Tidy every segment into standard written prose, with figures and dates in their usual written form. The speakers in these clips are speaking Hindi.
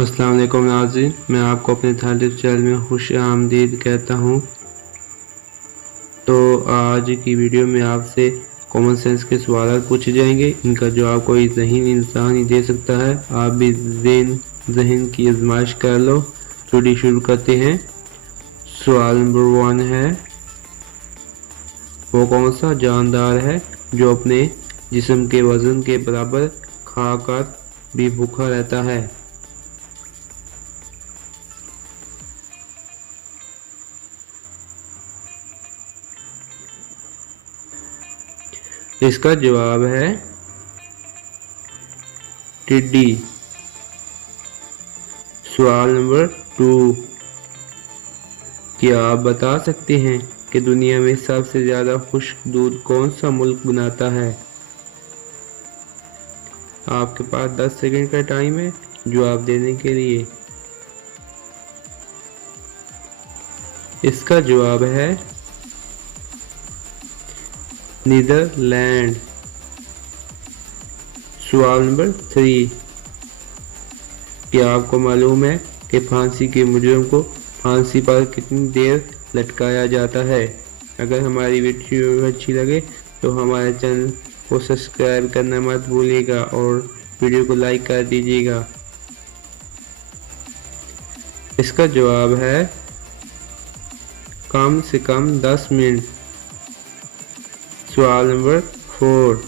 अस्सलाम वालेकुम नाज़रीन, मैं आपको अपने तालिब चैनल में खुश आमदीद कहता हूँ। तो आज की वीडियो में आपसे कॉमन सेंस के सवाल पूछे जाएंगे। इनका जवाब कोई ज़हीन इंसान ही दे सकता है। आप भी जहन की आजमाइश कर लो। चलिए शुरू करते हैं। सवाल नंबर 1 है, वो कौन सा जानदार है जो अपने जिस्म के वजन के बराबर खाकर भी भूखा रहता है? इसका जवाब है टिड्डी। सवाल नंबर 2, क्या आप बता सकते हैं कि दुनिया में सबसे ज्यादा खुश्क दूध कौन सा मुल्क बनाता है? आपके पास 10 सेकंड का टाइम है जवाब देने के लिए। इसका जवाब है नीदरलैंड। सवाल नंबर 3, क्या आपको मालूम है कि फांसी के मुजरिम को फांसी पर कितनी देर लटकाया जाता है? अगर हमारी वीडियो अच्छी लगे तो हमारे चैनल को सब्सक्राइब करना मत भूलिएगा और वीडियो को लाइक कर दीजिएगा। इसका जवाब है कम से कम 10 मिनट। सवाल नंबर 4,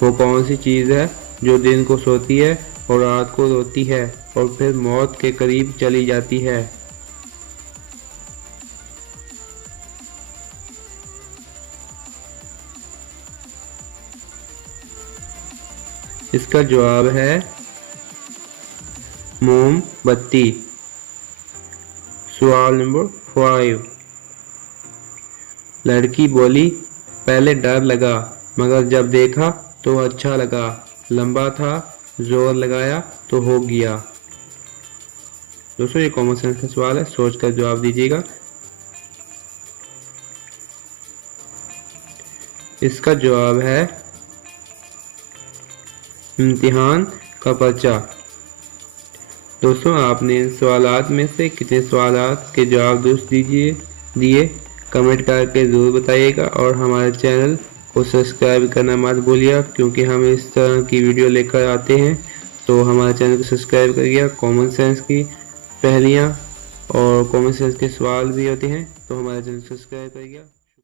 वो कौन सी चीज़ है जो दिन को सोती है और रात को रोती है और फिर मौत के करीब चली जाती है? इसका जवाब है मोमबत्ती। सवाल नंबर 5, लड़की बोली, पहले डर लगा मगर जब देखा तो अच्छा लगा, लंबा था जोर लगाया तो हो गया। दोस्तों ये कॉमन सेंस का सवाल है, सोच कर जवाब दीजिएगा। इसका जवाब है इम्तिहान का पर्चा। दोस्तों आपने इन सवालात में से कितने सवालात के जवाब दुरुस्त दिए कमेंट करके ज़रूर बताइएगा और हमारे चैनल को सब्सक्राइब करना मत भूलिएगा, क्योंकि हम इस तरह की वीडियो लेकर आते हैं। तो हमारे चैनल को सब्सक्राइब करिएगा। कॉमन सेंस की पहेलियाँ और कॉमन सेंस के सवाल भी होते हैं, तो हमारे चैनल को सब्सक्राइब करिएगा।